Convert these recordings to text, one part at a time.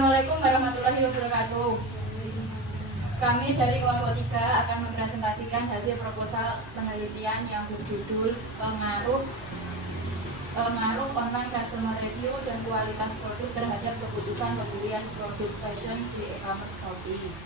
Assalamualaikum warahmatullahi wabarakatuh. Kami dari kelompok 3 akan mempresentasikan hasil proposal penelitian yang berjudul pengaruh online customer review dan kualitas produk terhadap keputusan pembelian produk fashion di e-commerce Shopee.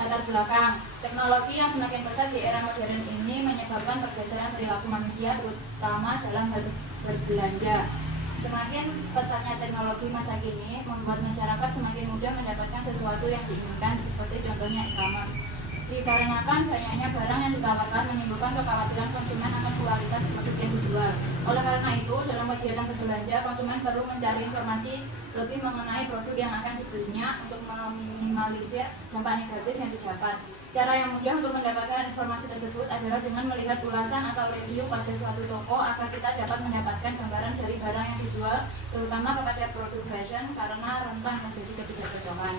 Latar belakang, teknologi yang semakin pesat di era modern ini menyebabkan pergeseran perilaku manusia, terutama dalam hal berbelanja. Semakin pesatnya teknologi masa kini membuat masyarakat semakin mudah mendapatkan sesuatu yang diinginkan, seperti contohnya e-commerce. Dikarenakan banyaknya barang yang ditawarkan menimbulkan kekhawatiran konsumen akan kualitas produk yang dijual. Oleh karena itu, dalam kegiatan berbelanja, konsumen perlu mencari informasi lebih mengenai produk yang akan dibelinya untuk meminimalisir dampak negatif yang didapat. Cara yang mudah untuk mendapatkan informasi tersebut adalah dengan melihat ulasan atau review pada suatu toko agar kita dapat mendapatkan gambaran dari barang yang dijual, terutama kepada produk fashion karena rentan terjadi ketidakcocokan.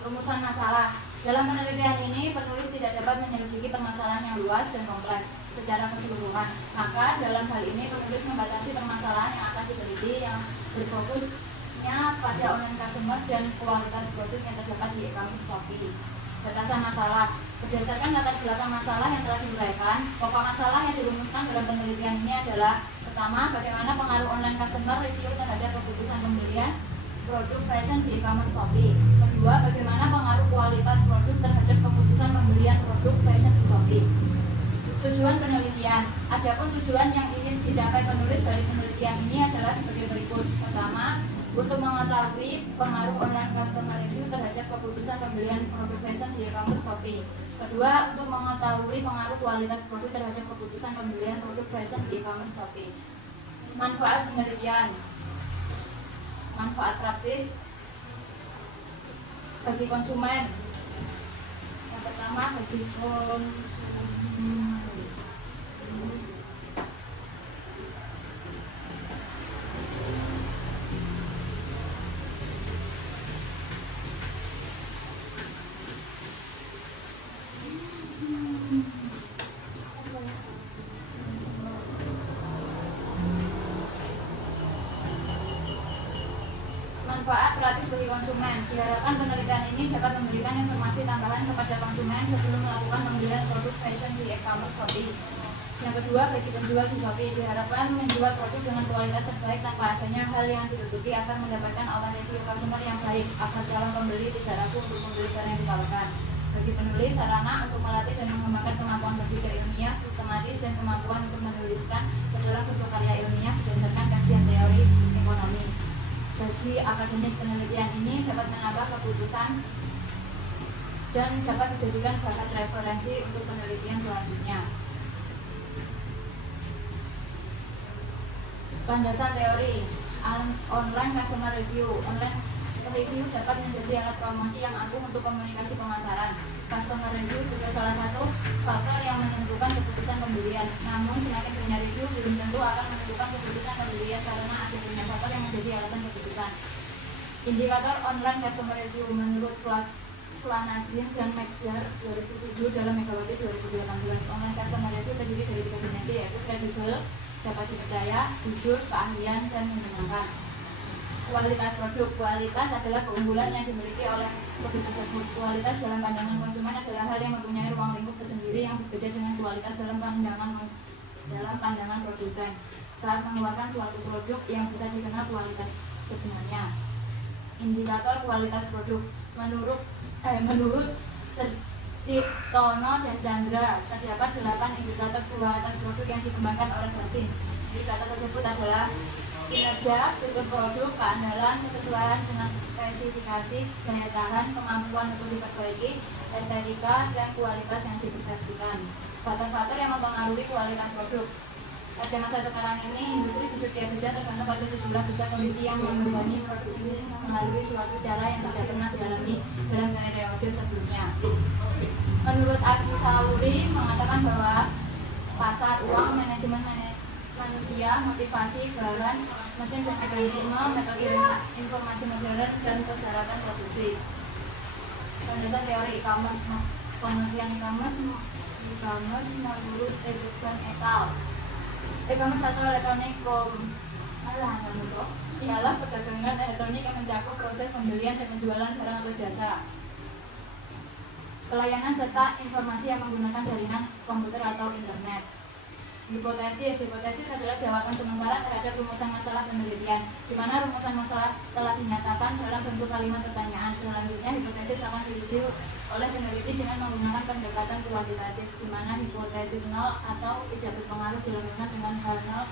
Rumusan masalah. Dalam penelitian ini, penulis tidak dapat menyelidiki permasalahan yang luas dan kompleks secara keseluruhan. Maka, dalam hal ini, penulis membatasi permasalahan yang akan diteliti yang berfokusnya pada online customer dan kualitas produk yang terdapat di e-commerce Shopee. Batasan masalah. Berdasarkan latar belakang masalah yang telah diuraikan, pokok masalah yang dirumuskan dalam penelitian ini adalah: pertama, bagaimana pengaruh online customer review terhadap keputusan pembelian produk fashion di e-commerce Shopee. Kedua, bagaimana pengaruh kualitas produk terhadap keputusan pembelian produk fashion di Shopee. Tujuan penelitian. Adapun tujuan yang ingin dicapai penulis dari penelitian ini adalah sebagai berikut. Pertama, untuk mengetahui pengaruh online customer review terhadap keputusan pembelian produk fashion di e-commerce Shopee. Kedua, untuk mengetahui pengaruh kualitas produk terhadap keputusan pembelian produk fashion di e-commerce Shopee. Manfaat penelitian. Manfaat praktis bagi konsumen. Yang pertama, bagi konsumen. Manfaat praktis bagi konsumen. Diharapkan penelitian ini dapat memberikan informasi tambahan kepada konsumen sebelum melakukan pembelian produk fashion di e-commerce Shopee. Yang kedua, bagi penjual di Shopee, diharapkan menjual produk dengan kualitas terbaik tanpa adanya hal yang ditutupi akan mendapatkan awalan review customer yang baik agar calon pembeli tidak ragu untuk membeli barang yang ditawarkan. Bagi penulis, sarana untuk melatih dan mengembangkan kemampuan berpikir ilmiah, sistematis, dan kemampuan untuk menuliskan dalam bentuk karya ilmiah berdasarkan kajian teori ekonomi. Bagi akademik, penelitian ini dapat menambah keputusan dan dapat dijadikan bahan referensi untuk penelitian selanjutnya. Landasan teori. Online customer review. Online review dapat menjadi alat promosi yang ampuh untuk komunikasi pemasaran. Customer review juga salah satu faktor yang menentukan keputusan pembelian. Namun, semakin banyak review belum tentu akan menentukan keputusan pembelian karena ada banyak faktor yang menjadi alasan keputusan. Indikator online customer review menurut Flanagan dan Megger 2007 dalam Megawati 2018. Online customer review terdiri dari 3 dimensi, yaitu kredibel, dapat dipercaya, jujur, keahlian, dan menyenangkan. Kualitas produk. Kualitas adalah keunggulan yang dimiliki oleh produk tersebut. Kualitas dalam pandangan konsumen adalah hal yang mempunyai ruang lingkup tersendiri yang berbeda dengan kualitas dalam pandangan produsen saat mengeluarkan suatu produk yang bisa dikenal kualitas sebenarnya. Indikator kualitas produk. Menurut Tritono dan Chandra, terdapat 8 indikator kualitas produk yang dikembangkan oleh Garvin. Indikator tersebut adalah kinerja, fitur produk, keandalan, kesesuaian dengan spesifikasi, daya tahan, kemampuan untuk diperbaiki, estetika, dan kualitas yang dipersepsikan. Faktor-faktor yang mempengaruhi kualitas produk. Pada masa sekarang ini, industri di setiap bidang tergantung pada sejumlah besar kondisi yang membebani produksi melalui suatu cara yang tidak pernah dialami dalam periode sebelumnya. Menurut Asauri mengatakan bahwa pasar uang, manajemen manusia, motivasi, bahan, mesin dan mekanisme, metode informasi modern, dan persyaratan produksi. Landasan teori e-commerce. Pengertian e-commerce menurut Edwin et al. E-commerce atau elektronik ialah perdagangan elektronik yang mencakup proses pembelian dan penjualan barang atau jasa, pelayanan serta informasi yang menggunakan jaringan komputer atau internet. Hipotesis adalah jawaban sementara terhadap rumusan masalah penelitian, di mana rumusan masalah telah dinyatakan dalam bentuk kalimat pertanyaan. Selanjutnya, hipotesis akan diuji oleh peneliti dengan menggunakan pendekatan kuantitatif, di mana hipotesis nol atau tidak berpengaruh dilakukan dengan hal nol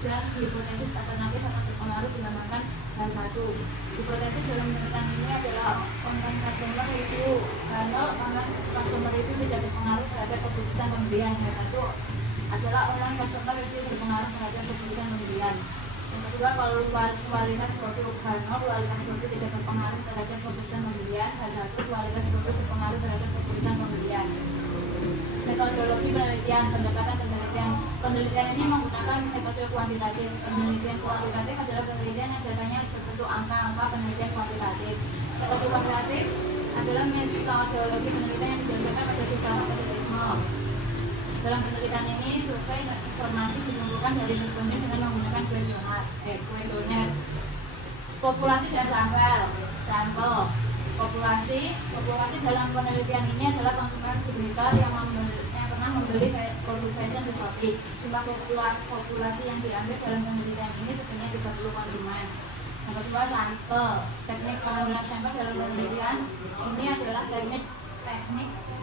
dan hipotesis alternatif akan berpengaruh dilakukan hal satu. Hipotesis dalam penelitian ini adalah konten customer itu nol, karena customer itu tidak berpengaruh terhadap keputusan pembelian. Hal satu adalah orang customer itu berpengaruh terhadap keputusan pembelian. Yang kedua, kalau kualitas produk nol, kualitas produk tidak berpengaruh terhadap keputusan pembelian. Hal satu, kualitas produk berpengaruh terhadap keputusan pembelian. Metodologi penelitian, pendekatan penelitian ini menggunakan metode kuantitatif. Penelitian kuantitatif adalah penelitian yang datanya berbentuk angka-angka. Penelitian kuantitatif, metode kuantitatif adalah metodologi penelitian yang didasarkan pada bicara algoritma. Dalam penelitian ini, survei informasi dikumpulkan dari responden dengan menggunakan kuesioner. Populasi dan sampel. Populasi dalam penelitian ini adalah konsumen sekitar yang pernah membeli produk fashion di Shopee. Jumlah populasi yang diambil dalam penelitian ini sebanyak 30 konsumen. Yang kedua, sampel. Teknik pengambilan sampel dalam penelitian ini adalah teknik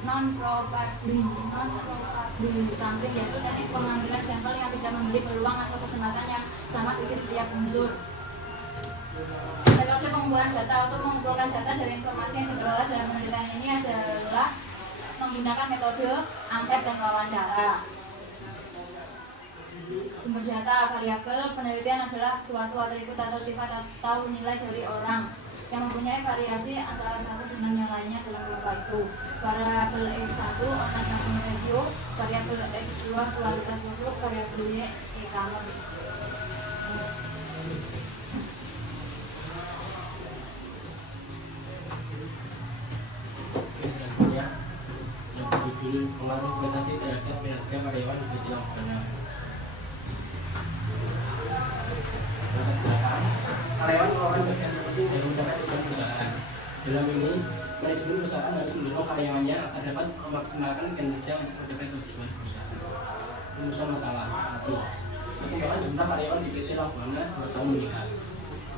non-probability sampling, yaitu teknik pengambilan sampel yang tidak memberi peluang atau kesempatan yang sama bagi setiap unsur. Metode pengumpulan data atau mengumpulkan data dari informasi yang diperoleh dalam penelitian ini adalah menggunakan metode angket dan wawancara. Sumber data variabel penelitian adalah suatu atribut atau sifat atau nilai dari orang yang mempunyai variasi antara satu dengan yang lainnya dalam kelompok itu. Variabel X1 online customer review, variabel X2 kualitas produk, variabel Y e-commerce. Judul pengaruh investasi terhadap kinerja karyawan di PT Lampana. Karyawan merupakan bagian penting dari mencapai tujuan perusahaan. Dalam ini, manajemen perusahaan harus mendorong karyawannya agar dapat memaksimalkan kinerja untuk mencapai tujuan perusahaan. Rumusan masalah: 1. Perkembangan jumlah karyawan di PT Lampana 2 tahun meningkat.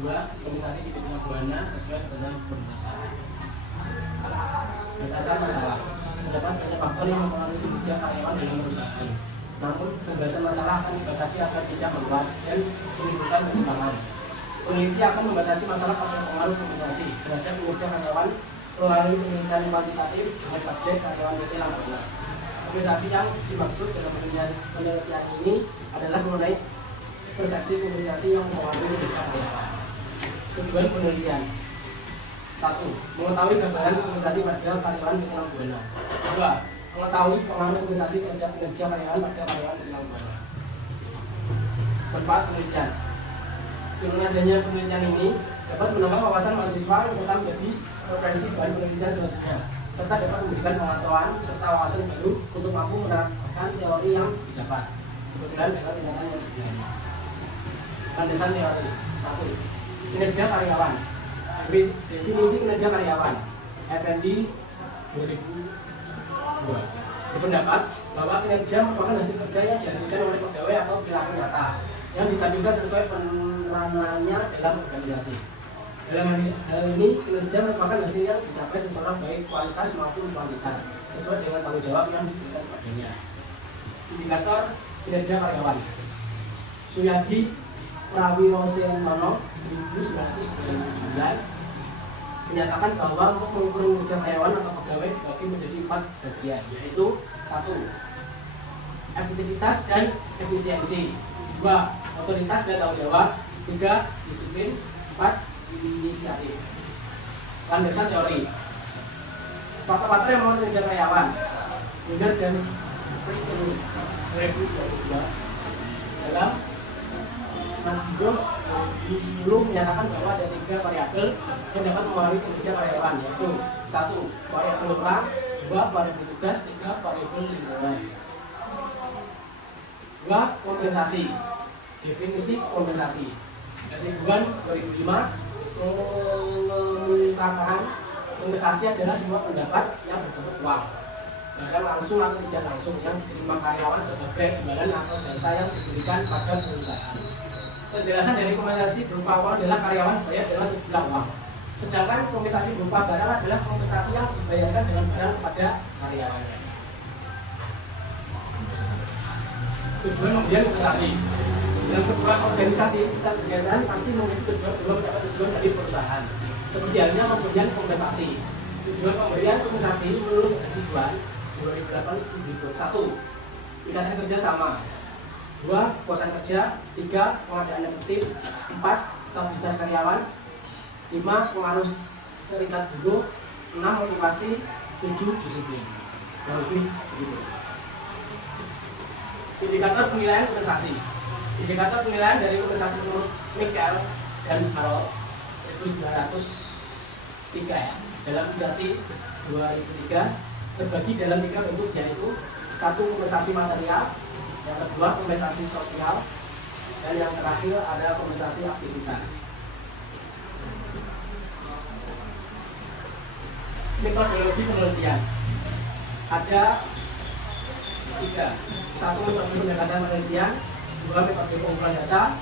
2. Organisasi di PT Lampana sesuai ketentuan perusahaan. Batasan masalah: terdapat banyak faktor yang mempengaruhi kinerja karyawan dalam perusahaan. Namun, pembahasan masalah akan dibatasi agar tidak meluas dan menimbulkan penyimpangan. Peneliti akan membatasi masalah pada pengaruh kompensasi terhadap kinerja karyawan melalui penelitian kuantitatif dengan subjek karyawan PT Lampana. Kompensasi yang dimaksud dalam penelitian ini adalah mengenai persepsi kompensasi yang mempengaruhi kinerja karyawan. Tujuan penelitian: 1. Mengetahui gambaran kompensasi pada karyawan PT Lampana. 2. Mengetahui pengaruh kompensasi terhadap kinerja karyawan pada karyawan PT Lampana. Manfaat penelitian: dengan adanya penelitian ini dapat menambah wawasan mahasiswa serta menjadi referensi bahan penelitian selanjutnya, serta dapat memberikan pengetahuan serta wawasan baru untuk mampu menerapkan teori yang didapat kebetulan dengan tindakan yang sebenarnya. Landasan teori: 1. Kinerja karyawan. Definisi kinerja karyawan FND 2002 berpendapat bahwa kinerja merupakan hasil kerja yang dihasilkan oleh pegawai atau perilaku nyata yang ditampilkan sesuai peranannya dalam organisasi. Dalam hal ini, kinerja merupakan hasil yang dicapai seseorang baik kualitas maupun kuantitas sesuai dengan tanggung jawab yang diberikan kepadanya. Indikator kinerja karyawan: Suyadi Prawirosentono 1999 menyatakan bahwa untuk mengukur kinerja karyawan atau pegawai dibagi menjadi 4 bagian, yaitu 1. Efektivitas dan efisiensi, 2. Otoritas dan tanggung jawab, 3. Disiplin, 4. Inisiatif. Landasan teori: faktor-faktor yang mengatur kinerja karyawan. Winner dan Spring 2002 dalam Nandido 2010 menyatakan bahwa ada 3 variabel yang dapat mempengaruhi kinerja karyawan, yaitu 1. Variabel orang, 2. Variabel tugas, 3. Variabel lingkungan. 2. Kompensasi. Definisi kompensasi. Kesibuan 2005 mengungkapkan kompensasi adalah semua pendapat yang berbentuk uang, barang langsung atau tidak langsung yang diterima karyawan sebagai imbalan atau jasa yang diberikan pada perusahaan. Penjelasan dari kompensasi berupa uang adalah karyawan dibayar dengan sejumlah uang. Sedangkan kompensasi berupa barang adalah kompensasi yang dibayarkan dengan barang kepada karyawannya. Tujuan pemberian kompensasi. Dalam sebuah organisasi, setiap kegiatan pasti memiliki tujuan belum mencapai tujuan dari perusahaan. Seperti halnya pemberian kompensasi. Tujuan pemberian kompensasi menurut kesibuan 2008 seperti berikut: 1. Ikatan kerja sama. 2. Kepuasan kerja. 3. Pengadaan efektif. 4. Stabilitas karyawan. 5. Pengaruh serikat buruh. 6. Motivasi. 7. Disiplin. Dan lebih begitu. Indikator penilaian kompensasi. Indikator penilaian dari kompensasi menurut Michael dan Harold 1903 dalam Jati 2003 terbagi dalam 3 bentuk, yaitu 1. Kompensasi material, yang kedua kompensasi sosial, dan yang terakhir ada kompensasi aktivitas. Metodologi penelitian ada 3. 1. Metode pendekatan penelitian, 2. Metode pengumpulan data,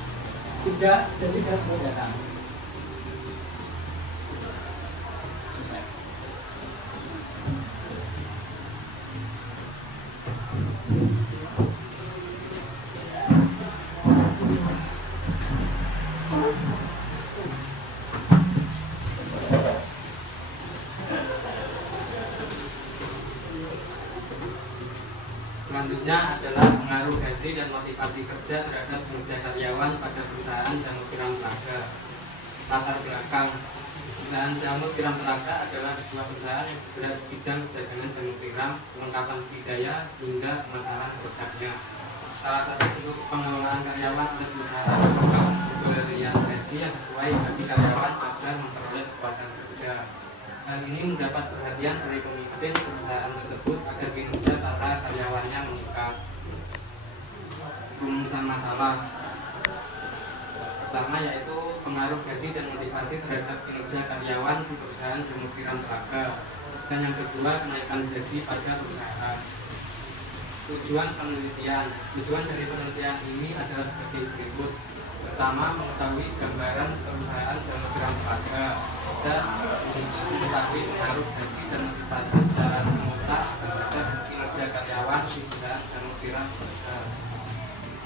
3. Jenis dan sumber data. Selanjutnya adalah pengaruh gaji dan motivasi kerja terhadap kinerja karyawan pada perusahaan Jamur Tiram Telaga. Latar belakang: perusahaan Jamur Tiram Telaga adalah sebuah perusahaan yang bergerak di bidang perdagangan jamur tiram, kelengkapan budidaya, hingga pemasaran produknya. Salah satu bentuk pengelolaan karyawan oleh perusahaan adalah pemberian gaji yang sesuai bagi karyawan agar memperoleh kepuasan kerja. Hal ini mendapat perhatian dari pemimpin perusahaan tersebut agar kinerja para karyawannya meningkat. Rumusan masalah pertama yaitu pengaruh gaji dan motivasi terhadap kinerja karyawan di perusahaan Jamur Tiram Telaga, dan yang kedua kenaikan gaji pada perusahaan. Tujuan penelitian. Tujuan dari penelitian ini adalah sebagai berikut. Pertama, mengetahui gambaran perusahaan Jamur Tiram Telaga dan untuk mengetahui pengaruh gaji dan motivasi secara simultan terhadap kinerja karyawan di perusahaan Jamur Tiram Telaga.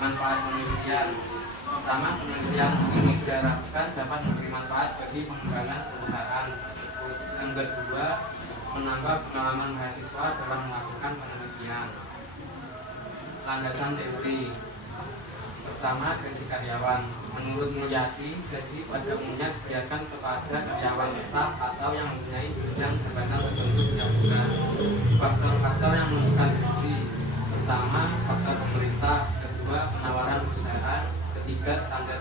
Manfaat penelitian. Pertama, penelitian ini diharapkan dapat memberi manfaat bagi pengembangan perusahaan tersebut. Yang kedua, menambah pengalaman mahasiswa dalam melakukan penelitian. Landasan teori. Pertama, gaji karyawan. Menurut Mulyadi, gaji pada umumnya diberikan kepada karyawan tetap atau yang mempunyai jenjang jabatan tertentu setiap bulan. Faktor-faktor yang menentukan gaji: pertama, faktor pemerintah; kedua, penawaran perusahaan; ketiga, standar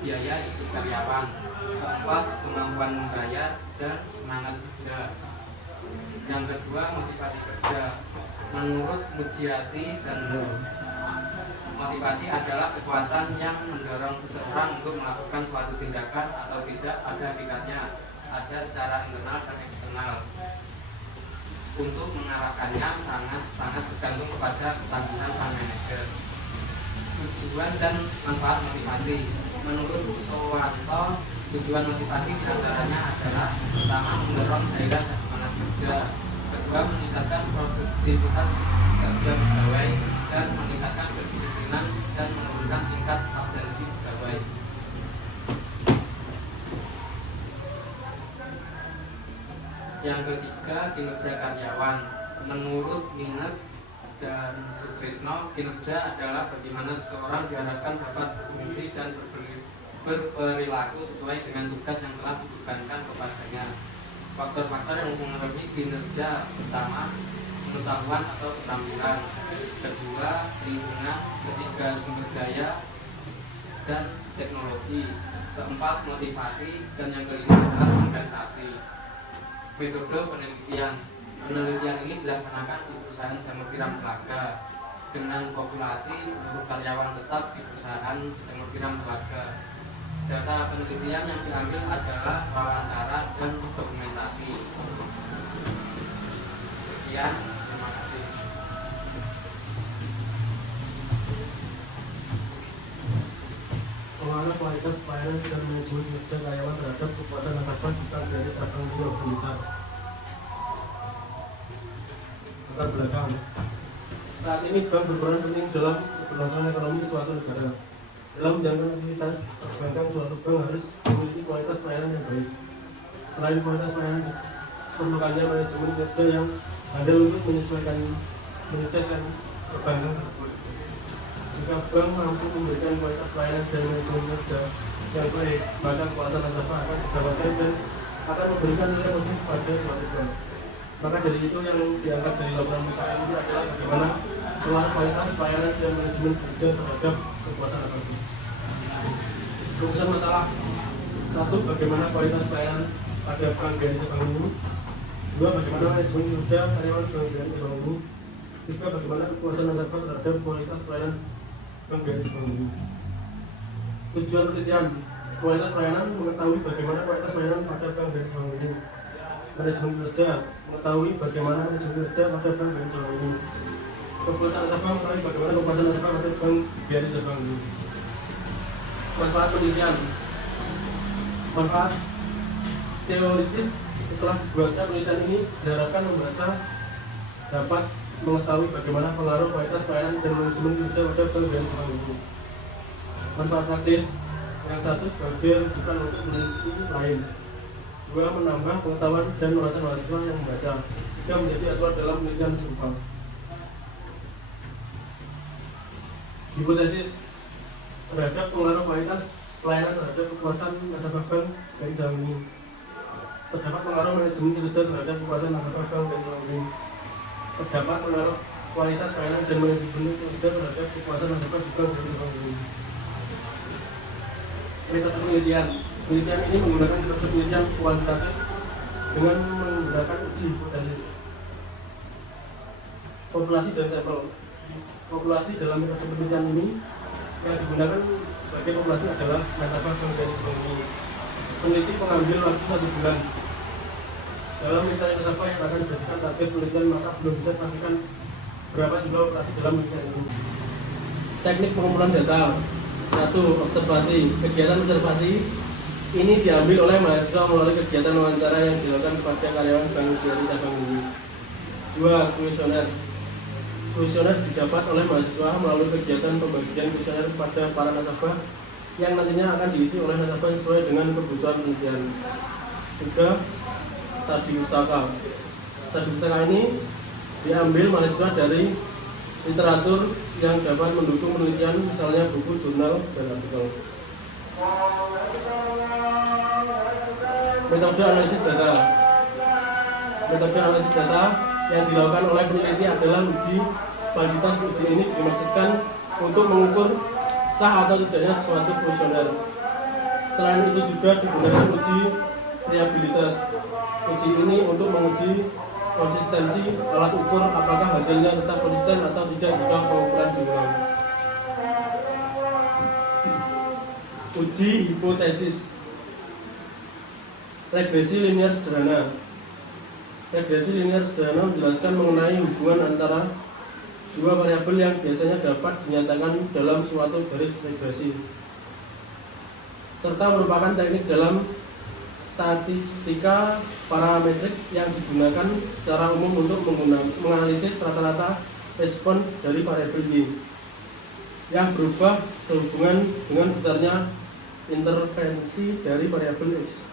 biaya hidup karyawan; keempat, kemampuan membayar dan semangat kerja. Yang kedua, motivasi kerja. Menurut Mujiati dan motivasi adalah kekuatan yang mendorong seseorang untuk melakukan suatu tindakan atau tidak pada hakikatnya, ada secara internal dan eksternal. Untuk mengarahkannya sangat bergantung kepada ketangguhan sang manajer. Tujuan dan manfaat motivasi. Menurut Sowanto, tujuan motivasi diantaranya adalah: pertama, mendorong gairah dan semangat kerja; kedua, meningkatkan produktivitas kerja pegawai dan meningkatkan kedisiplinan dan menurunkan tingkat absensi pegawai. Yang ketiga, kinerja karyawan. Menurut Minert dan Sutrisno, kinerja adalah bagaimana seseorang diharapkan dapat berfungsi dan berperilaku sesuai dengan tugas yang telah dibebankan kepadanya. Faktor-faktor yang mempengaruhi kinerja: pertama, pengetahuan atau keterampilan; kedua, lingkungan; ketiga, sumber daya dan teknologi; keempat, motivasi; dan yang kelima adalah kompensasi. Metode penelitian. Penelitian ini dilaksanakan di perusahaan Jamur Tiram Telaga. dengan populasi seluruh karyawan tetap di perusahaan Timur Tiram Telaga. Data penelitian yang diambil adalah wawancara dan dokumentasi. Sekian, terima kasih. Pengaruh kualitas pelayanan dan manajemen kerja karyawan terhadap kepuasan nasabah bukan dari cabang di otoritas. Latar belakang. Saat ini bank berperan penting dalam keberlangsungan ekonomi suatu negara. Dalam menjalankan aktivitas perbankan, suatu bank harus memiliki kualitas pelayanan yang baik. Selain kualitas pelayanan, diperlukannya manajemen kerja yang handal untuk menyukseskan perbankan tersebut. Jika bank mampu memberikan kualitas pelayanan dan manajemen kerja yang baik, maka kuasa nasabah akan didapatkan dan akan memberikan nilai positif pada suatu bank. Maka dari itu yang diangkat dari laporan BKN ini adalah bagaimana kualitas pelayanan dan manajemen kerja terhadap kekuasaan nasabah. Rumusan masalah: 1. Bagaimana kualitas pelayanan pada bank BRI cabang ini. 2. Bagaimana manajemen kerja karyawan bank BRI cabang ini. 3. Bagaimana kekuasaan nasabah terhadap kualitas pelayanan bank BRI cabang ini. Tujuan penelitian: kualitas pelayanan, mengetahui bagaimana kualitas pelayanan pada bank BRI cabang ini. Manajemen kerja, mengetahui bagaimana manajemen kerja pada bank BRI cabang ini. Kekuasaan nasabah, mengetahui bagaimana kekuasaan nasabah pada bank BRI cabang ini. Manfaat penelitian: manfaat teoritis. Setelah dibuatnya penelitian ini diharapkan membaca dapat mengetahui bagaimana pengaruh kualitas pelayanan dan manajemen kerja pada bank BRI cabang ini. Manfaat praktis: yang 1 sebagai rujukan untuk peneliti lain. 2. Menambah pengetahuan dan wawasan mahasiswa yang membaca. 3. Menjadi acuan dalam penelitian serupa. Hipotesis terhadap pengaruh kualitas pelayanan terhadap kepuasan nasabah bank BRI cabang ini. Terdapat pengaruh manajemen kerja terhadap kepuasan nasabah bank BRI cabang ini. Terdapat pengaruh kualitas pelayanan dan manajemen kerja terhadap kepuasan nasabah di bank BRI cabang ini. Metode penelitian: penelitian ini menggunakan metode penelitian kualitatif dengan menggunakan uji hipotesis. Populasi dan sampel. Populasi dalam metode penelitian ini yang digunakan sebagai populasi adalah nasabah bank BRI cabang ini. Peneliti mengambil waktu 1 bulan. Dalam mencari nasabah yang akan dijadikan target penelitian, maka belum bisa dipastikan berapa jumlah populasi dalam penelitian ini. Teknik pengumpulan data: 1. Observasi. Kegiatan observasi ini diambil oleh mahasiswa melalui kegiatan wawancara yang dilakukan kepada karyawan bank BRI cabang ini. 2. Kuesioner. Kuesioner didapat oleh mahasiswa melalui kegiatan pembagian kuesioner kepada para nasabah yang nantinya akan diisi oleh nasabah sesuai dengan kebutuhan penelitian. 3. Studi pustaka. Studi pustaka ini diambil mahasiswa dari literatur yang dapat mendukung penelitian, misalnya buku, jurnal, dan artikel. Metode analisis data. Metode analisis data yang dilakukan oleh peneliti adalah uji validitas. Uji ini dimaksudkan untuk mengukur sah atau tidaknya suatu kuesioner. Selain itu juga digunakan uji reliabilitas. Uji ini untuk menguji konsistensi alat ukur, apakah hasilnya tetap konsisten atau tidak jika pengukuran diulang. Uji hipotesis. Regresi linear sederhana. Regresi linear sederhana menjelaskan mengenai hubungan antara dua variabel yang biasanya dapat dinyatakan dalam suatu garis regresi, serta merupakan teknik dalam statistika parametrik yang digunakan secara umum untuk menganalisis rata-rata respon dari variabel Y yang berubah sehubungan dengan besarnya intervensi dari variabel X.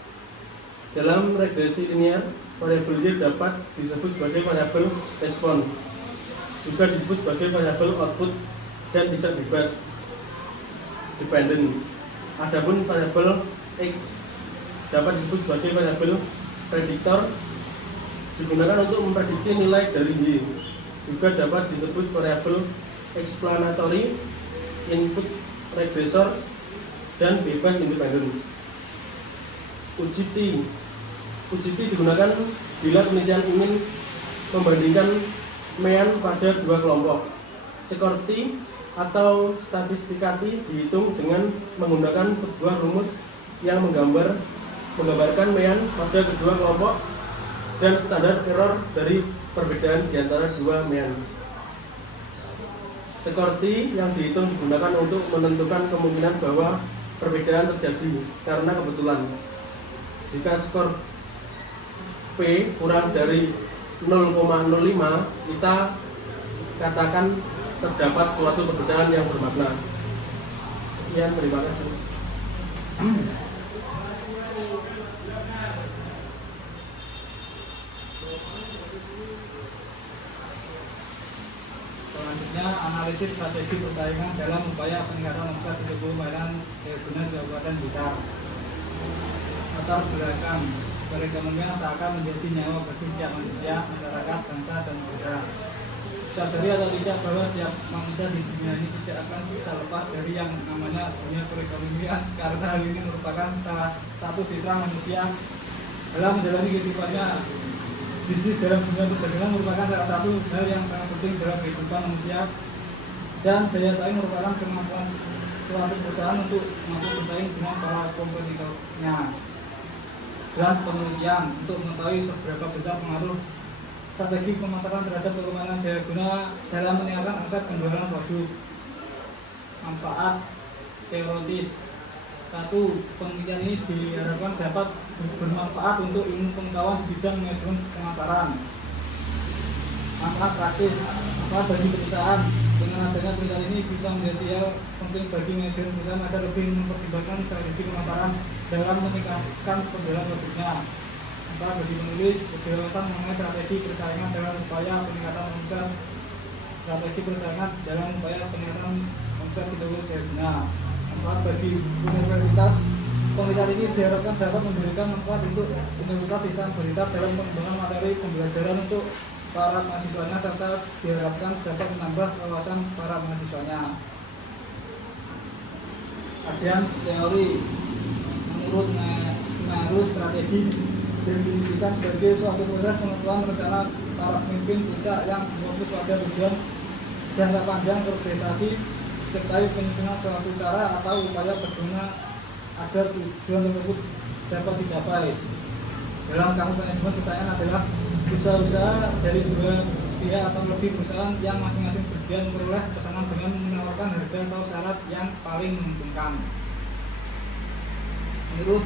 Dalam regresi linear, variabel Y dapat disebut sebagai variabel respon, juga disebut sebagai variabel output dan tidak bebas dependent. Adapun variabel X dapat disebut sebagai variabel prediktor, digunakan untuk memprediksi nilai dari Y. Juga dapat disebut variabel explanatory, input regressor, dan bebas independen. Uji T. Uji T digunakan bila penelitian ingin membandingkan mean pada dua kelompok. Skor T atau statistikati dihitung dengan menggunakan sebuah rumus yang menggambarkan mean pada kedua kelompok dan standar error dari perbedaan di antara dua mean. Skor T yang dihitung digunakan untuk menentukan kemungkinan bahwa perbedaan terjadi karena kebetulan. Jika skor P kurang dari 0,05, kita katakan terdapat suatu perbedaan yang bermakna. Sekian, terima kasih. Selanjutnya, analisis strategi persaingan dalam upaya peningkatan omset industri mainan guna Kabupaten Blitar. Latar belakang perekonomian seakan menjadi nyawa bagi setiap manusia, masyarakat, bangsa, dan negara. Sadari atau tidak bahwa setiap manusia di dunia ini tidak akan bisa lepas dari yang namanya dunia perekonomian, karena hal ini merupakan salah satu fitrah manusia dalam menjalani kehidupannya. Bisnis dalam dunia perdagangan merupakan salah satu hal yang sangat penting dalam kehidupan manusia, dan daya saing merupakan kemampuan suatu perusahaan untuk mampu bersaing dengan para kompetitornya. Dan penelitian untuk mengetahui seberapa besar pengaruh strategi pemasaran terhadap perkembangan daya guna dalam meningkatkan omset penjualan produk. Manfaat teoritis. 1. Penelitian ini diharapkan dapat bermanfaat untuk ilmu pengetahuan di bidang manajemen pemasaran. Manfaat praktis. Manfaat bagi perusahaan. Dengan adanya penelitian ini bisa menjadi hal penting bagi manajemen perusahaan agar lebih mempertimbangkan strategi pemasaran dalam meningkatkan penjualan produknya. Manfaat bagi penulis, kejelasan mengenai strategi persaingan dalam upaya peningkatan omset. Strategi persaingan dalam upaya peningkatan omset industri daya guna. Manfaat bagi universitas, penelitian ini diharapkan dapat memberikan manfaat untuk universitas bisa berita dalam pengembangan materi pembelajaran untuk para mahasiswanya, serta diharapkan dapat menambah wawasan para mahasiswanya. Kajian teori. Menurut Narus, strategi didefinisikan sebagai suatu proses pengetahuan rencana para pemimpin puncak yang berfokus pada tujuan jangka panjang berprestasi, serta penyusunan suatu cara atau upaya berguna agar tujuan tersebut dapat dicapai. Dalam kamus manajemen persaingan adalah usaha-usaha dari dua pihak atau lebih perusahaan yang masing-masing berjuang memperoleh pesanan dengan menawarkan harga atau syarat yang paling menguntungkan. Menurut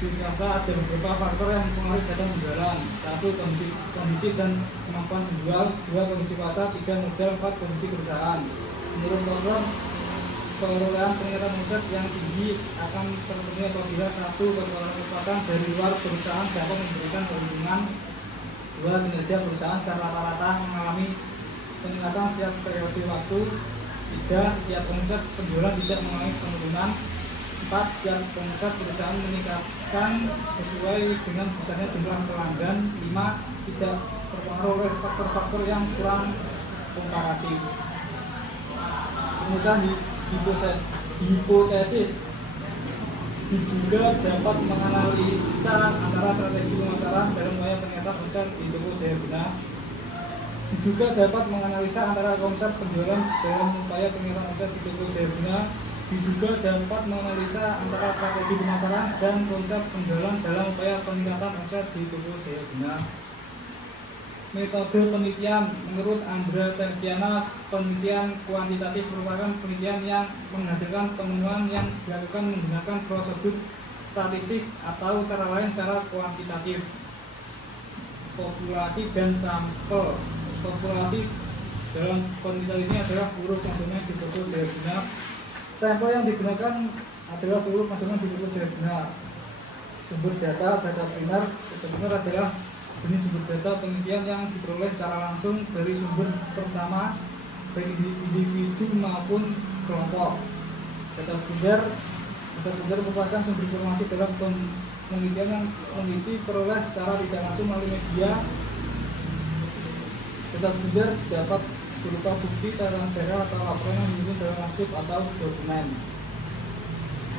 swasta ada beberapa faktor yang mempengaruhi data penjualan. 1. Kondisi dan kemampuan penjual. 2. Kondisi pasar. 3. Modal. 4. Kondisi perusahaan. Menurut faktor, perolehan peningkatan omset yang tinggi akan terpenuhi apabila 1. Kekuatan dari luar perusahaan dapat memberikan keuntungan. 2. Kinerja perusahaan secara rata-rata mengalami peningkatan setiap periode waktu. 3. Setiap omset penjualan tidak mengalami penurunan. 4. Setiap omset perusahaan meningkatkan sesuai dengan besarnya jumlah pelanggan. 5. Tidak terpengaruh oleh faktor-faktor yang kurang komparatif. Rumusan hipotesis diduga dapat menganalisa antara strategi pemasaran dalam upaya peningkatan omset di toko daya guna. Diduga dapat menganalisa antara konsep penjualan dalam upaya peningkatan omset di toko daya guna. Diduga dapat menganalisa antara strategi pemasaran dan konsep penjualan dalam upaya peningkatan omset di toko daya guna. Metode penelitian. Menurut Andra Tensiana, penelitian kuantitatif merupakan penelitian yang menghasilkan penemuan yang dilakukan menggunakan prosedur statistik atau cara lain secara kuantitatif. Populasi dan sampel. Populasi dalam penelitian ini adalah seluruh konsumen di toko daya guna. Sampel yang digunakan adalah seluruh konsumen di toko daya guna. Sumber data primer adalah jenis sumber data penelitian yang diperoleh secara langsung dari sumber pertama, baik individu maupun kelompok. Data sekunder merupakan sumber informasi dalam penelitian yang peneliti peroleh secara tidak langsung melalui media. Data sekunder dapat berupa bukti, catatan daerah atau laporan yang dinyusun dalam arsip atau dokumen.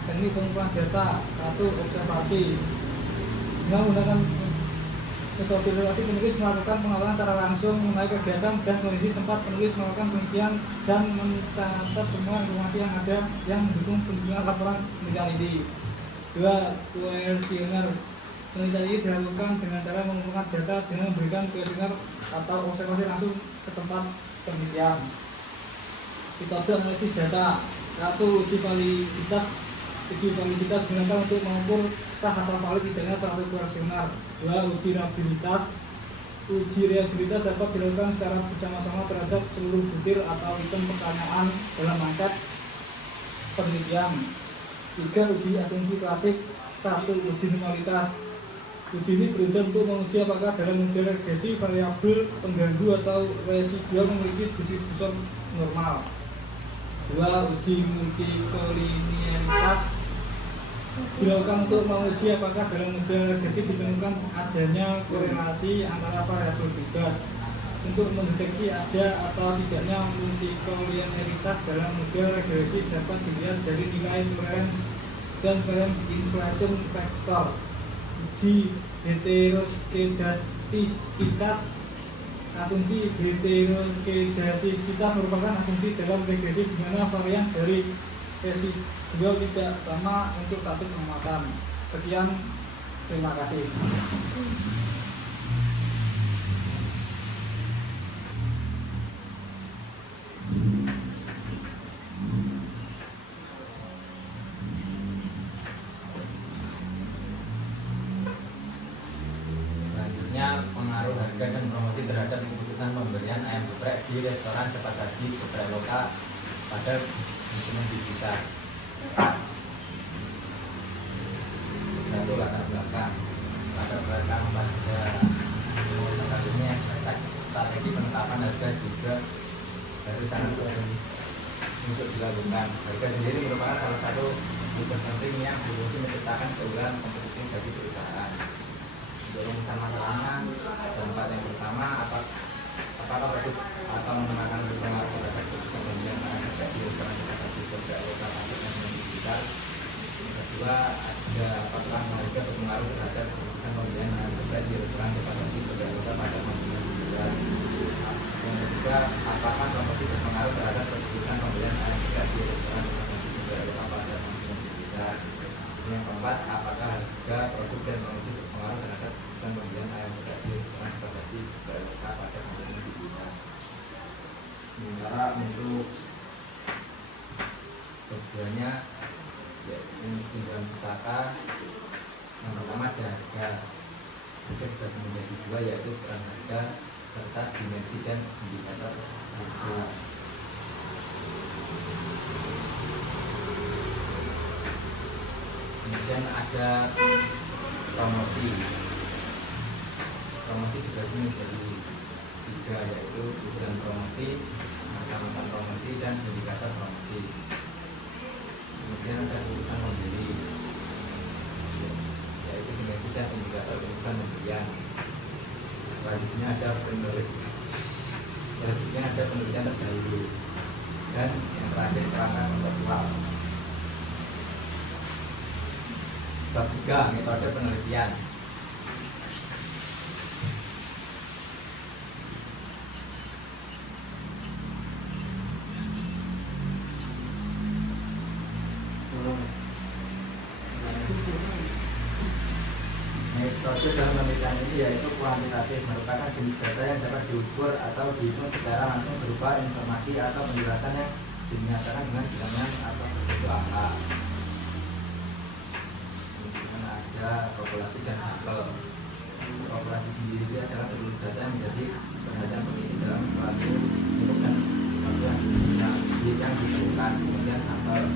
Teknik pengumpulan data. 1. Observasi. Dengan menggunakan Metode relasi penulis melakukan pengawalan secara langsung mengenai kegiatan dan kondisi tempat penulis melakukan penelitian dan mencatat semua informasi yang ada yang mendukung penelitian laporan penelitian ini. 2. Kuesioner. Penelitian ini dilakukan dengan cara mengumpulkan data dengan memberikan kuesioner atau observasi langsung ke tempat penelitian. Metode analisis data. 1. Uji validitas. Uji validitas digunakan untuk mengukur sah atau valid tidaknya suatu kuesioner. 2. Uji reliabilitas. Uji reliabilitas dapat dilakukan secara bersama-sama terhadap seluruh butir atau item pertanyaan dalam angkat penelitian. 3. Uji asumsi klasik. 1. Uji normalitas. Uji ini berusaha untuk menguji apakah dalam model regresi variabel pengganggu atau residual memiliki distribusi normal. 2. Uji multikolinialitas dilakukan untuk menguji apakah dalam model regresi ditemukan adanya korelasi antara variabel bebas. Untuk mendeteksi ada atau tidaknya multikolinialitas dalam model regresi dapat dilihat dari nilai tolerance dan variance inflation factor. Uji heteroskedastisitas. Asumsi heteroskedastisitas merupakan asumsi dalam regresi di mana varian dari residual tidak sama untuk satu pengamatan. Sekian, terima kasih. Pengaruh harga dan promosi terhadap keputusan pembelian ayam geprek di restoran cepat saji geprek lokal pada musim digital. 1. Latar belakang. Latar belakang pada kali ini strategi penetapan harga juga harus sangat penting untuk dilakukan. Harga sendiri merupakan salah satu unsur penting yang berfungsi menciptakan keunggulan kompetitif bagi perusahaan. Untuk rumusan masalahnya, tempat yang pertama, apakah produk atau menggunakan berpengaruh terhadap keputusan pembelian harga di restoran cepat saji geprek lokal pada musim digital. Yang kedua, ada apakah harga berpengaruh terhadap keputusan pembelian geprek di restoran cepat saji geprek lokal pada musim digital. Yang ketiga, apakah promosi berpengaruh terhadap keputusan pembelian geprek di restoran cepat saji geprek lokal pada musim digital. Yang keempat, apakah harga produk dan promosi berpengaruh terhadap keputusan pembelian ayam geprek di restoran cepat saji geprek lokal pada musim digital. Sementara untuk keduanya, yaitu dalam pustaka, yang pertama ada harga dibagi menjadi dua, yaitu peran harga serta dimensi dan indikator harga. Kemudian ada promosi. Promosi dibagi menjadi tiga, yaitu tujuan promosi, macam-macam promosi, dan indikator promosi. Kemudian ada keputusan pembeli, yaitu dimensi dan indikator keputusan pembelian. Selanjutnya ada penelitian terdahulu, dan yang terakhir kerangka konseptual. Bab 3, metode penelitian. Metode dalam penelitian ini yaitu kuantitatif, merupakan jenis data yang dapat diukur atau dihitung secara langsung berupa informasi atau penjelasan yang dinyatakan dengan bilangan atau bentuk angka. Kemudian ada populasi dan sampel. Populasi sendiri itu adalah seluruh data yang menjadi perhatian peneliti dalam suatu bentuk dan waktu yang ditentukan. Kemudian sampel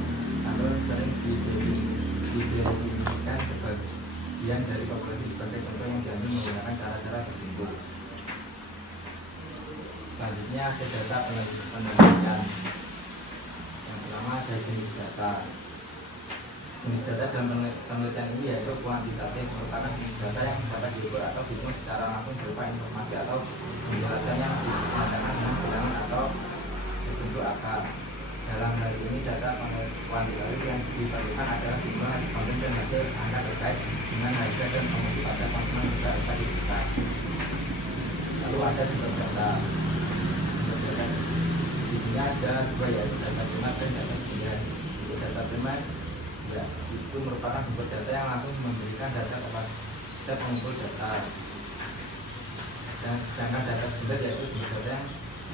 sering didefinisikan sebagian dari populasi sebagai contoh yang diambil menggunakan cara-cara tertentu. Selanjutnya ada data penelitian. Yang pertama ada jenis data. Jenis data dalam penelitian ini yaitu kuantitatif, merupakan jenis data yang dapat diukur atau dihitung secara langsung berupa informasi atau penjelasan yang dinyatakan dengan bilangan atau berbentuk angka. Dalam hal ini data kuantitatif yang diperlukan adalah jumlah responden dan hasil angka terkait dengan harga dan promosi pada konsumen besar pada itu ada sumber data. Di sini ada dua, yaitu data primer dan data sekunder. Untuk data primer ya itu merupakan sumber data yang langsung memberikan data kepada pengumpul data. Dan sedangkan data sekunder yaitu sumber data yang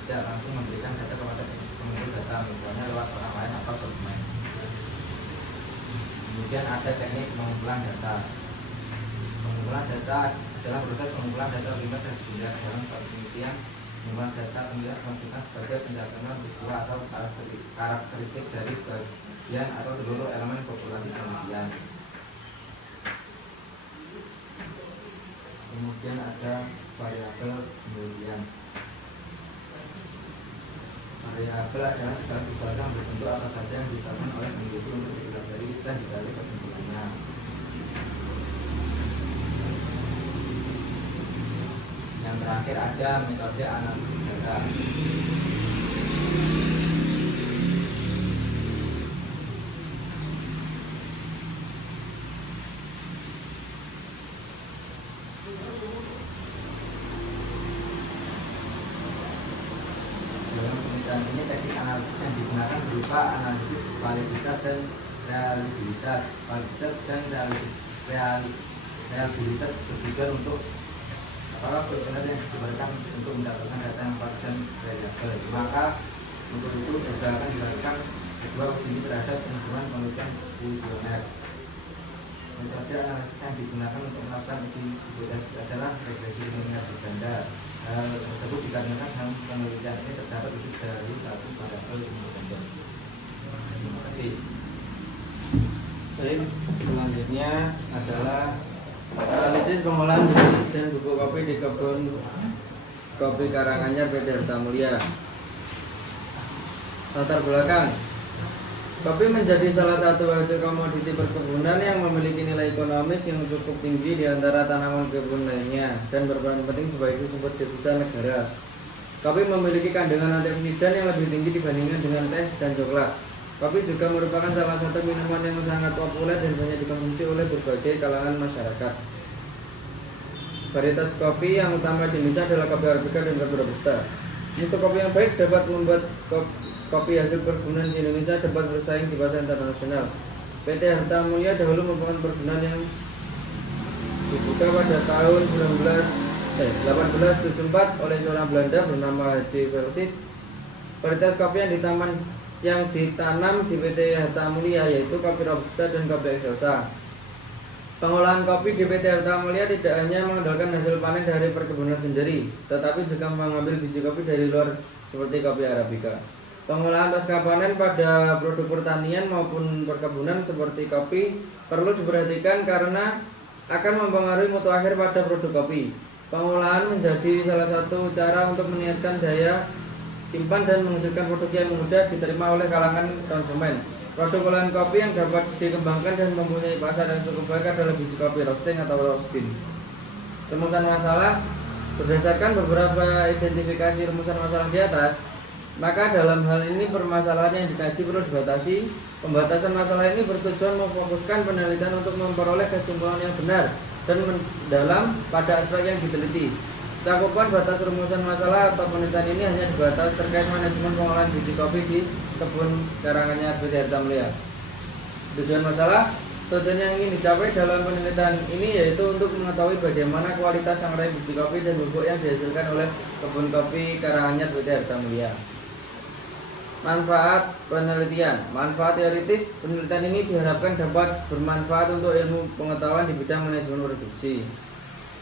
tidak langsung memberikan data kepada pengumpul data, misalnya lewat orang lain atau dokumen. Kemudian ada teknik pengumpulan data. Pengumpulan data adalah proses pengumpulan data primer dan sekunder. Dalam suatu penelitian, pengumpulan data penelitian dimaksudkan sebagai penjelasan peristiwa atau karakteristik dari sebagian atau seluruh elemen populasi penelitian. Kemudian ada variabel penelitian. Variabel adalah segala sesuatu yang berbentuk apa saja yang ditetapkan oleh peneliti untuk dipelajari dan digali kesimpulannya. Yang terakhir ada metode analisis data. Dalam penelitian ini teknik analisis yang digunakan berupa analisis validitas dan reliabilitas. Validitas dan reliabilitas bertujuan untuk para personel yang diberikan untuk mendapatkan data yang valid dan reliable. Maka untuk itu juga akan dilakukan kedua uji terhadap lingkungan penelitian kuesioner. Metode analisis yang digunakan untuk melakukan uji hipotesis adalah regresi eliminasi ganda. Hal tersebut dikarenakan dalam penelitian ini terdapat lebih dari satu variabel independen. Terima kasih. Baik, selanjutnya adalah analisis pengolahan biji dan bubuk kopi di kebun kopi Karanganyar PT Harta Mulia. Latar belakang: kopi menjadi salah satu hasil komoditi perkebunan yang memiliki nilai ekonomis yang cukup tinggi di antara tanaman kebun lainnya dan berperan penting sebagai sumber devisa negara. Kopi memiliki kandungan antioksidan yang lebih tinggi dibandingkan dengan teh dan coklat. Kopi juga merupakan salah satu minuman yang sangat populer dan banyak dikonsumsi oleh berbagai kalangan masyarakat. Varietas kopi yang utama di Indonesia adalah kopi Arabica dan kopi Robusta. Untuk kopi yang baik dapat membuat kopi hasil perkebunan di Indonesia dapat bersaing di pasar internasional. PT Harta Mulia dahulu merupakan perkebunan yang dibuka pada tahun 1874 oleh seorang Belanda bernama H.J. Velsit. Varietas kopi yang ditanam di PT Harta Mulia yaitu kopi Robusta dan kopi Excelsa. Pengolahan kopi di PT Harta Mulia tidak hanya mengandalkan hasil panen dari perkebunan sendiri, tetapi juga mengambil biji kopi dari luar seperti kopi Arabica. Pengolahan pasca panen pada produk pertanian maupun perkebunan seperti kopi perlu diperhatikan karena akan mempengaruhi mutu akhir pada produk kopi. Pengolahan menjadi salah satu cara untuk meningkatkan daya simpan dan menghasilkan produk yang mudah diterima oleh kalangan konsumen. Produk olahan kopi yang dapat dikembangkan dan mempunyai pasar yang cukup baik adalah biji kopi roasting atau roasting. Rumusan masalah: berdasarkan beberapa identifikasi rumusan masalah di atas, maka dalam hal ini permasalahan yang dikaji perlu dibatasi. Pembatasan masalah ini bertujuan memfokuskan penelitian untuk memperoleh kesimpulan yang benar dan mendalam pada aspek yang diteliti. Cakupan batas rumusan masalah atau penelitian ini hanya dibatas terkait manajemen pengolahan biji kopi di kebun Karanganyar PT Harta Mulia. Tujuan masalah: tujuan yang ingin dicapai dalam penelitian ini yaitu untuk mengetahui bagaimana kualitas sangrai biji kopi dan bubuk yang dihasilkan oleh kebun kopi Karanganyar PT Harta Mulia. Manfaat penelitian. Manfaat teoritis: penelitian ini diharapkan dapat bermanfaat untuk ilmu pengetahuan di bidang manajemen produksi.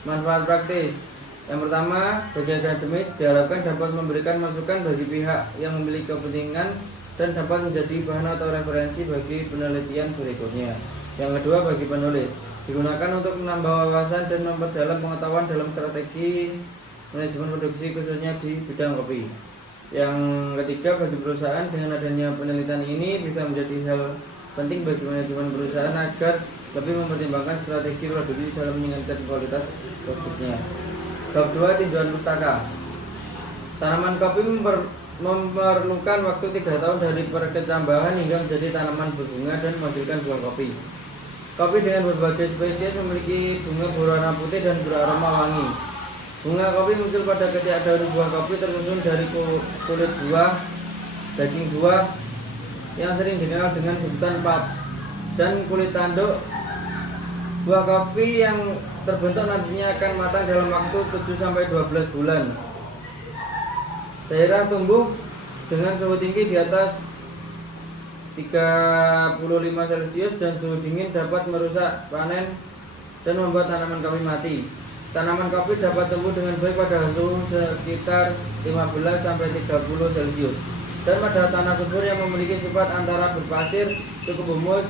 Manfaat praktis: yang pertama, bagi akademis diharapkan dapat memberikan masukan bagi pihak yang memiliki kepentingan dan dapat menjadi bahan atau referensi bagi penelitian berikutnya. Yang kedua, bagi penulis digunakan untuk menambah wawasan dan memperdalam pengetahuan dalam strategi manajemen produksi khususnya di bidang kopi. Yang ketiga, bagi perusahaan dengan adanya penelitian ini bisa menjadi hal penting bagi manajemen perusahaan agar lebih mempertimbangkan strategi produksi dalam meningkatkan kualitas produknya. Bab 2, tinjauan pustaka. Tanaman kopi memerlukan waktu 3 tahun dari perkecambahan hingga menjadi tanaman berbunga dan menghasilkan buah kopi. Kopi dengan berbagai spesies memiliki bunga berwarna putih dan beraroma wangi. Bunga kopi muncul pada ketiak daun buah kopi tersusun dari kulit buah, daging buah yang sering dikenal dengan sebutan pulp, dan kulit tanduk. Buah kopi yang terbentuk nantinya akan matang dalam waktu 7-12 bulan. Daerah tumbuh dengan suhu tinggi di atas 35 Celcius dan suhu dingin dapat merusak panen dan membuat tanaman kopi mati. Tanaman kopi dapat tumbuh dengan baik pada suhu sekitar 15-30 Celcius dan pada tanah subur yang memiliki sifat antara berpasir, cukup humus,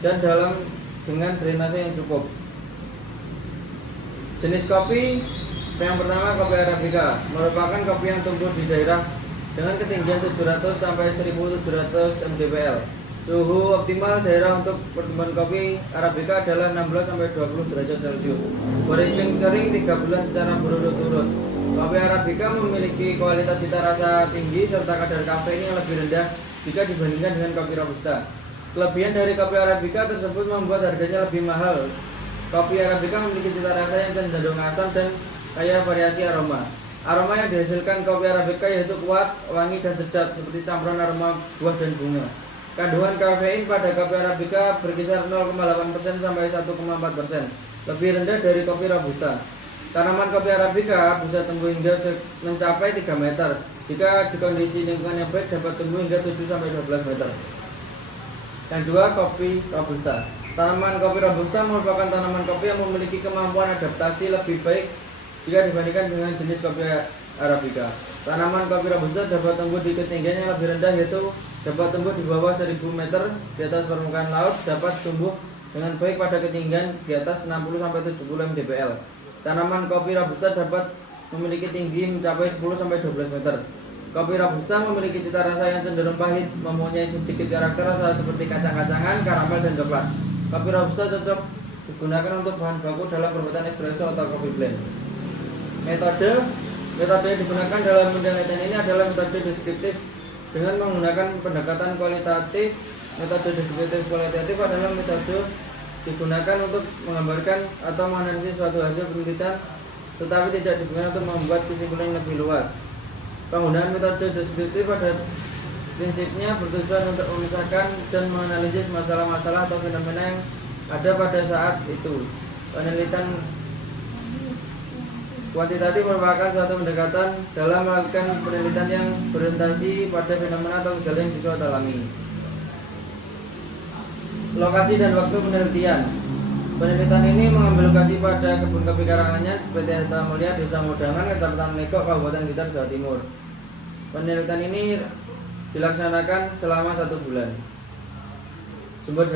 dan dalam dengan drainase yang cukup. Jenis kopi yang pertama, kopi Arabica merupakan kopi yang tumbuh di daerah dengan ketinggian 700 sampai 1700 mdpl. Suhu optimal daerah untuk pertumbuhan kopi Arabica adalah 16 sampai 20 derajat Celcius. Berijing kering 3 bulan secara berurut-urut. Kopi Arabica memiliki kualitas cita rasa tinggi serta kadar kafein yang lebih rendah jika dibandingkan dengan kopi Robusta. Kelebihan dari kopi Arabica tersebut membuat harganya lebih mahal. Kopi Arabica memiliki cita rasa yang cenderung asam dan kaya variasi aroma. Aroma yang dihasilkan kopi Arabica yaitu kuat, wangi, dan sedap seperti campuran aroma buah dan bunga. Kandungan kafein pada kopi Arabica berkisar 0,8% sampai 1,4%, lebih rendah dari kopi Robusta. Tanaman kopi Arabica bisa tumbuh hingga mencapai 3 meter. Jika di kondisi lingkungan yang baik dapat tumbuh hingga 7-12 meter. Yang kedua, kopi Robusta. Tanaman kopi Robusta merupakan tanaman kopi yang memiliki kemampuan adaptasi lebih baik jika dibandingkan dengan jenis kopi Arabica. Tanaman kopi Robusta dapat tumbuh di ketinggian yang lebih rendah, yaitu dapat tumbuh di bawah 1000 meter di atas permukaan laut, dapat tumbuh dengan baik pada ketinggian di atas 60-70 mdpl. Tanaman kopi Robusta dapat memiliki tinggi mencapai 10-12 meter. Kopi Robusta memiliki cita rasa yang cenderung pahit, mempunyai sedikit karakter rasa seperti kacang-kacangan, karamel, dan coklat. Kopi Robusta cocok digunakan untuk bahan baku dalam pembuatan espresso atau kopi blend. Metode yang digunakan dalam penelitian ini adalah metode deskriptif dengan menggunakan pendekatan kualitatif. Metode deskriptif kualitatif adalah metode digunakan untuk menggambarkan atau menganalisis suatu hasil penelitian, tetapi tidak digunakan untuk membuat kesimpulan yang lebih luas. Penggunaan metode deskriptif pada prinsipnya bertujuan untuk memisahkan dan menganalisis masalah-masalah atau fenomena yang ada pada saat itu. Penelitian kuantitatif merupakan suatu pendekatan dalam melakukan penelitian yang berorientasi pada fenomena atau gejala yang bisa alami. Lokasi dan waktu penelitian. Penelitian ini mengambil lokasi pada kebun kopi Karanganyar, PT Harta Mulia, Desa Modangan, Kecamatan Legok, Kabupaten Blitar, Jawa Timur. Penelitian ini dilaksanakan selama 1 bulan. Sumber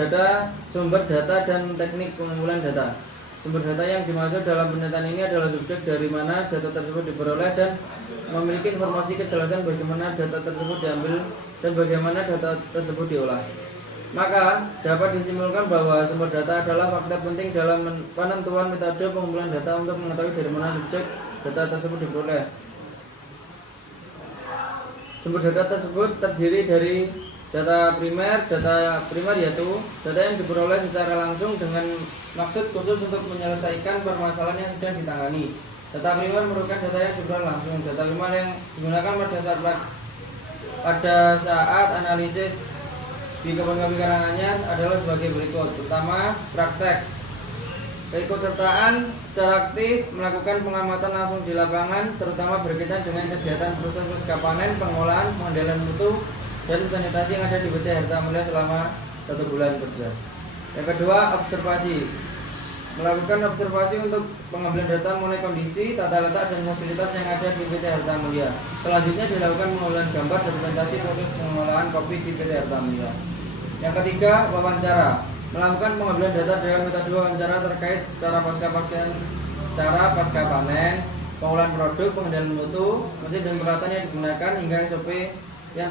data dan teknik pengumpulan data. Sumber data yang dimaksud dalam penelitian ini adalah subjek dari mana data tersebut diperoleh dan memiliki informasi kejelasan bagaimana data tersebut diambil dan bagaimana data tersebut diolah. Maka dapat disimpulkan bahwa sumber data adalah faktor penting dalam penentuan metode pengumpulan data untuk mengetahui dari mana subjek data tersebut diperoleh. Sumber data tersebut terdiri dari data primer yaitu data yang diperoleh secara langsung dengan maksud khusus untuk menyelesaikan permasalahan yang sedang ditangani. Data primer merupakan data yang diperoleh langsung. Data primer yang digunakan pada saat analisis di kebun kopi Karanganyar adalah sebagai berikut. Pertama, praktek. Keikutsertaan secara aktif melakukan pengamatan langsung di lapangan, terutama berkaitan dengan kegiatan proses pasca panen, pengolahan, pengendalian mutu, dan sanitasi yang ada di PT Harta Mulia selama 1 bulan kerja. Yang kedua, observasi. Melakukan observasi untuk pengambilan data mengenai kondisi, tata letak, dan fasilitas yang ada di PT Harta Mulia. Selanjutnya dilakukan pengolahan gambar dokumentasi proses pengolahan kopi di PT Harta Mulia. Yang ketiga, wawancara. Melakukan pengambilan data dengan metode wawancara terkait cara pasca panen, pengolahan produk, pengendalian mutu, mesin dan peralatan yang digunakan hingga SOP yang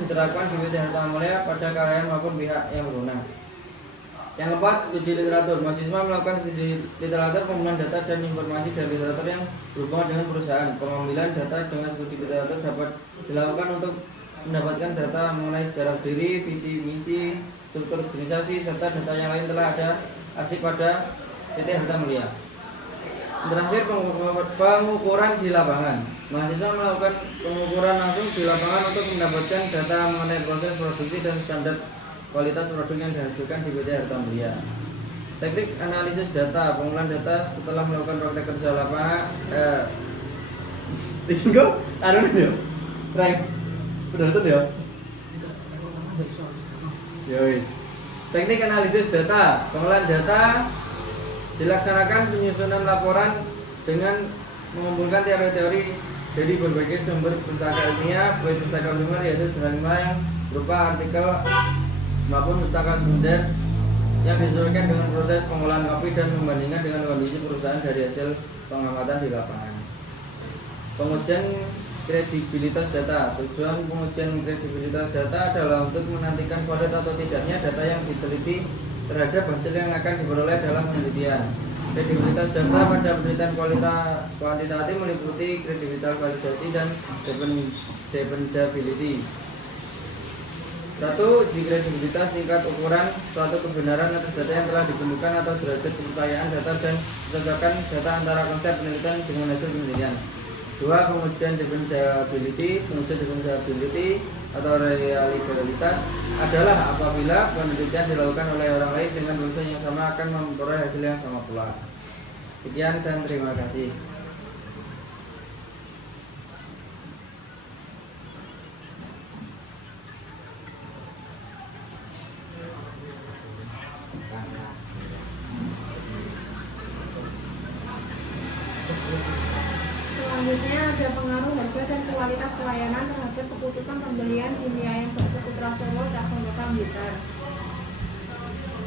diterapkan di PT Harta Mulia pada karyawan maupun pihak yang berwenang. Yang keempat, studi literatur. Mahasiswa melakukan studi literatur, pengumpulan data dan informasi dari literatur yang berhubungan dengan perusahaan. Pengambilan data dengan studi literatur dapat dilakukan untuk mendapatkan data mengenai sejarah diri, visi misi, struktur organisasi, serta data yang lain telah ada arsip pada PT Harta Mulia. Terakhir, pengukuran di lapangan. Mahasiswa melakukan pengukuran langsung di lapangan untuk mendapatkan data mengenai proses produksi dan standar kualitas produk yang dihasilkan di PT Harta Mulia. Teknik analisis data, pengumpulan data setelah melakukan praktek kerja lapangan. Tinggal, ya, rank, betul ya. Yowis. Teknik analisis data, pengolahan data dilaksanakan penyusunan laporan dengan mengumpulkan teori-teori dari berbagai sumber pustaka ilmiah, baik pustaka primer yaitu jurnal yang berupa artikel maupun pustaka sekunder yang disesuaikan dengan proses pengolahan kopi dan membandingkan dengan kondisi perusahaan dari hasil pengamatan di lapangan. Pengujian kredibilitas data. Tujuan pengujian kredibilitas data adalah untuk menantikan valid atau tidaknya data yang diteliti terhadap hasil yang akan diperoleh dalam penelitian. Kredibilitas data pada penelitian kuantitatif meliputi kredibilitas validasi dan dependability. 1. Uji kredibilitas tingkat ukuran suatu kebenaran atas data yang telah ditentukan atau derajat kepercayaan data dan cocokkan data antara konsep penelitian dengan hasil penelitian. 2. Pengujian dependability. Pengujian dependability atau reliabilitas adalah apabila penelitian dilakukan oleh orang lain dengan proses yang sama akan memperoleh hasil yang sama pula. Sekian dan terima kasih. Selanjutnya ada pengaruh harga dan kualitas pelayanan terhadap keputusan pembelian di Mie Ayam Bakso Putra Solo Cabang Kota Blitar.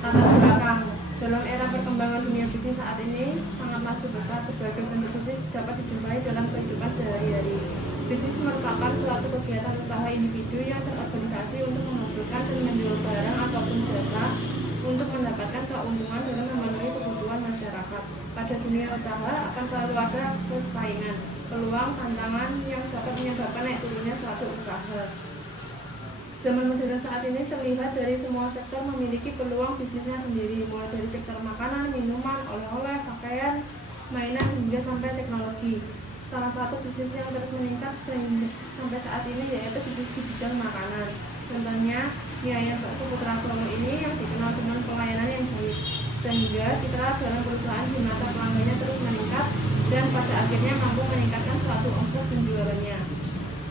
Latar belakang. Dalam era perkembangan dunia bisnis saat ini sangat maju pesat, berbagai bentuk bisnis dapat dijumpai dalam kehidupan sehari-hari. Bisnis merupakan suatu kegiatan usaha individu yang terorganisasi untuk menghasilkan dan menjual barang ataupun jasa untuk mendapatkan keuntungan dalam memenuhi kebutuhan masyarakat. Pada dunia usaha akan selalu ada persaingan, peluang, tantangan yang dapat menyebabkan naik turunnya suatu usaha. Zaman modern saat ini terlihat dari semua sektor memiliki peluang bisnisnya sendiri, mulai dari sektor makanan, minuman, oleh-oleh, pakaian, mainan, hingga sampai teknologi. Salah satu bisnis yang terus meningkat sampai saat ini yaitu bisnis di bidang makanan. Contohnya, Mie Ayam Bakso Putra Solo ini yang dikenal dengan pelayanan yang baik, sehingga citra dalam perusahaan di mata pelanggannya terus meningkat dan pada akhirnya mampu meningkatkan suatu omset penjualannya.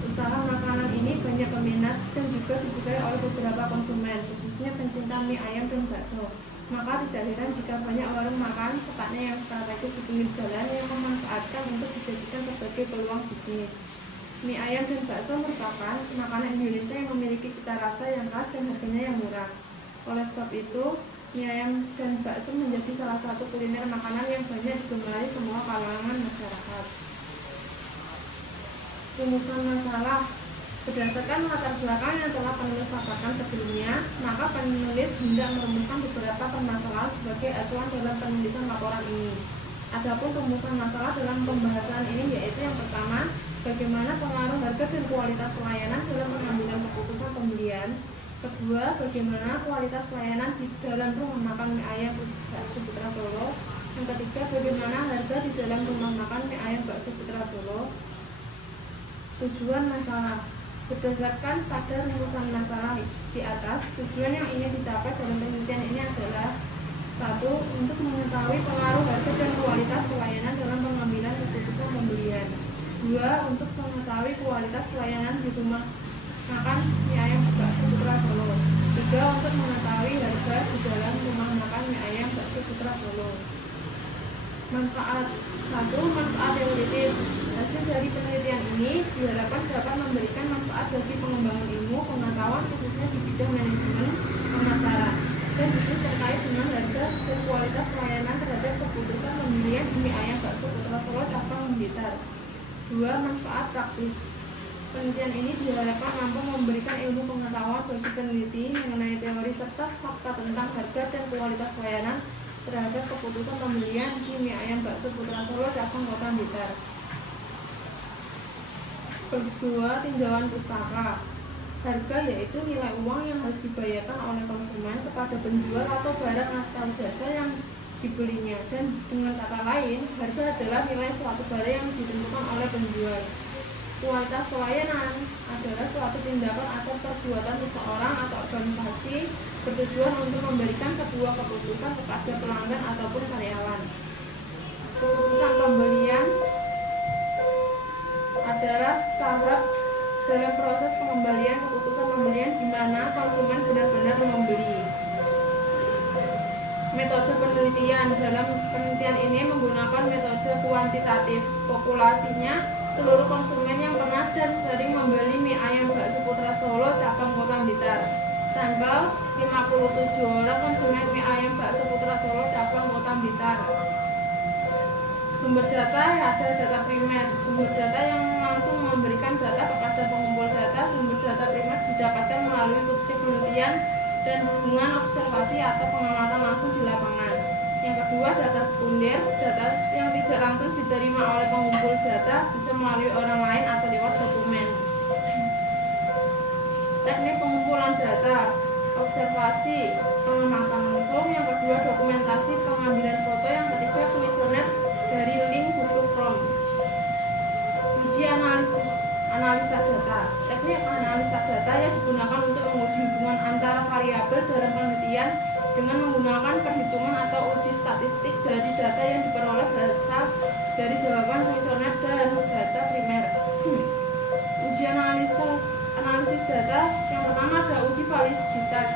Usaha makanan ini banyak peminat dan juga disukai oleh beberapa konsumen, khususnya pencinta mie ayam dan bakso. Maka tidak heran jika banyak warung makan, tepatnya yang strategis di pinggir jalan, yang memanfaatkan untuk dijadikan sebagai peluang bisnis. Mie ayam dan bakso merupakan makanan Indonesia yang memiliki cita rasa yang khas dan harganya yang murah. Oleh sebab itu, mie ayam dan bakso menjadi salah satu kuliner makanan yang banyak digemari semua kalangan masyarakat. Rumusan masalah. Berdasarkan latar belakang yang telah penulis paparkan sebelumnya, maka penulis hendak merumuskan beberapa permasalahan sebagai acuan dalam penulisan laporan ini. Adapun rumusan masalah dalam pembahasan ini yaitu yang pertama, bagaimana pengaruh harga dan kualitas pelayanan dalam pengambilan keputusan pembelian. Kedua, bagaimana kualitas pelayanan di dalam rumah makan mie ayam Bakso Putra Solo. Yang ketiga, bagaimana harga di dalam rumah makan mie ayam Bakso Putra Solo. Tujuan masalah. Berdasarkan pada rumusan masalah di atas, tujuan yang ingin dicapai dalam penelitian ini adalah 1. Untuk mengetahui pengaruh harga dan kualitas pelayanan dalam pengambilan keputusan pembelian. 2. Untuk mengetahui kualitas pelayanan di rumah makan mie ayam Bakso Putra Solo. 3. Untuk mengetahui harga di dalam rumah makan mie ayam Bakso Putra Solo. Manfaat. 1. Manfaat teoritis. Hasil dari penelitian ini diharapkan dapat memberikan manfaat bagi pengembangan ilmu pengetahuan khususnya di bidang manajemen pemasaran dan bisnis terkait dengan harga dan kualitas pelayanan terhadap keputusan pembelian mie ayam Bakso Putra Solo Cabang Blitar. 2. Manfaat praktis. Penelitian ini diharapkan mampu memberikan ilmu pengetahuan bagi peneliti mengenai teori serta fakta tentang harga dan kualitas pelayanan terhadap keputusan pembelian di mie ayam Bakso Putra Solo Cabang Kota Blitar. Kedua, tinjauan pustaka. Harga yaitu nilai uang yang harus dibayarkan oleh konsumen kepada penjual atau barang atau jasa yang dibelinya. Dan dengan kata lain, harga adalah nilai suatu barang yang ditentukan oleh penjual. Kualitas pelayanan adalah suatu tindakan atau perbuatan seseorang atau organisasi bertujuan untuk memberikan sebuah keputusan kepada pelanggan ataupun karyawan. Keputusan pembelian adalah tahap dalam proses pengembalian keputusan pembelian di mana konsumen benar-benar membeli. Metode penelitian. Dalam penelitian ini menggunakan metode kuantitatif. Populasinya seluruh konsumen yang pernah dan sering membeli mie ayam bakso Putra Solo cabang Kota Blitar. Sampel 57 orang konsumen mie ayam bakso Putra Solo cabang Kota Blitar. Sumber data ada data primer. Sumber data yang langsung memberikan data kepada pengumpul data. Sumber data primer didapatkan melalui subjek penelitian dan hubungan observasi atau pengamatan langsung di lapangan. Yang kedua, data sekunder. Data yang tidak langsung diterima oleh pengumpul data bisa melalui orang lain atau lewat dokumen. Teknik pengumpulan data, observasi, pengamatan langsung. Yang kedua, dokumentasi, pengambilan foto. Yang ketiga, kuesioner dari link Google Form. Uji analisa data. Teknik analisa data yang digunakan untuk menguji hubungan antara variabel dalam penelitian dengan menggunakan perhitungan atau uji statistik dari data yang diperoleh berasal dari jawaban kuesioner dan data primer. Uji analisis data. Yang pertama ada uji validitas.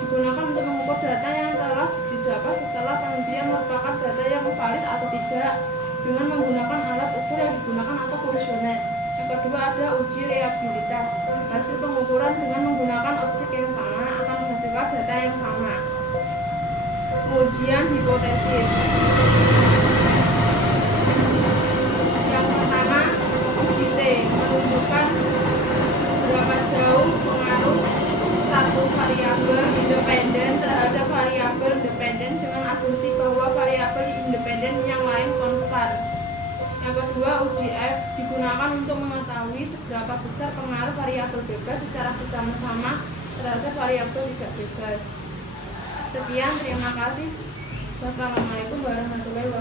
Digunakan untuk mengukur data yang telah didapat setelah penelitian merupakan data yang valid atau tidak dengan menggunakan alat ukur yang digunakan atau kuesioner. Yang kedua ada uji reliabilitas. Hasil pengukuran dengan menggunakan objek yang sama akan menghasilkan data yang sama. Pengujian hipotesis. Yang pertama, uji T menunjukkan seberapa jauh pengaruh satu variabel independen terhadap variabel dependen dengan asumsi bahwa variabel independen yang lain konstan. Yang kedua, uji F digunakan untuk mengetahui seberapa besar pengaruh variabel bebas secara bersama-sama terhadap variabel tidak bebas. Sekian, terima kasih. Wassalamualaikum warahmatullahi wabarakatuh.